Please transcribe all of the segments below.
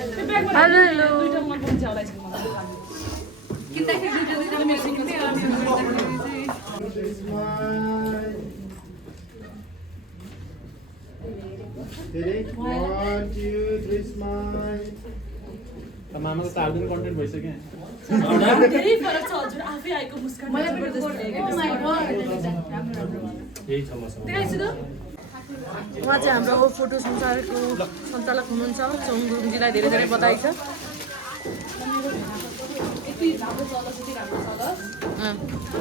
Hello मामाको 4 दिन content भइसक्यो धेरै फरक छ हजुर आफै आएको मुस्कान मलाई जबरदस्ती उहाँ चाहिँ हाम्रो फोटो संसारको सञ्चालक हुनुहुन्छ चोङ गुरुङजीलाई धेरै धेरै बधाई छ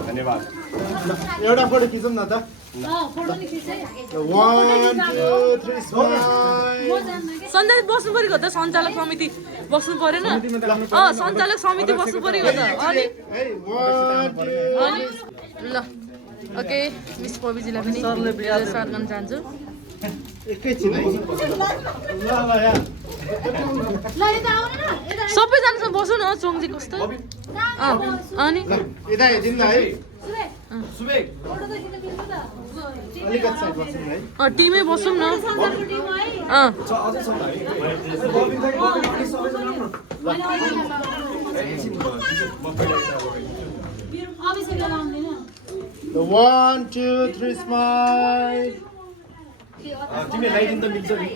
धन्यवाद एउटा फोटो खिचौँ न त 1 2 3 सञ्चालक बस्नु परेको त सञ्चालक समिति बस्नु परेन सञ्चालक समिति बस्नु परेको त अनि ल ओके मिस पविजीलाई पनि स्वागत गर्न चाहन्छु सबैजनासँग बसौँ न चोङजी कस्तो अनि टिमै बसौँ न The 1 2 3 smile. तिमी लाइट इन त मिल्छ नि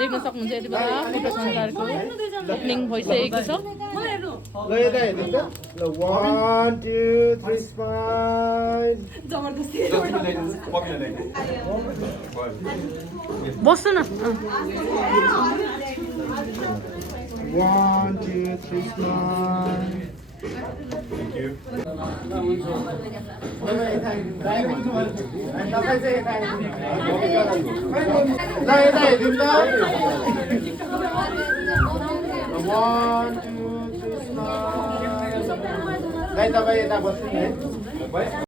देख्न सक्नुहुन्छ यति बेला फोटो संसारको ओपनिङ भइसकेको छ 1 2 3 smile. बस्नु न 1 2 3 smile. Thank you. One, two, three, smile.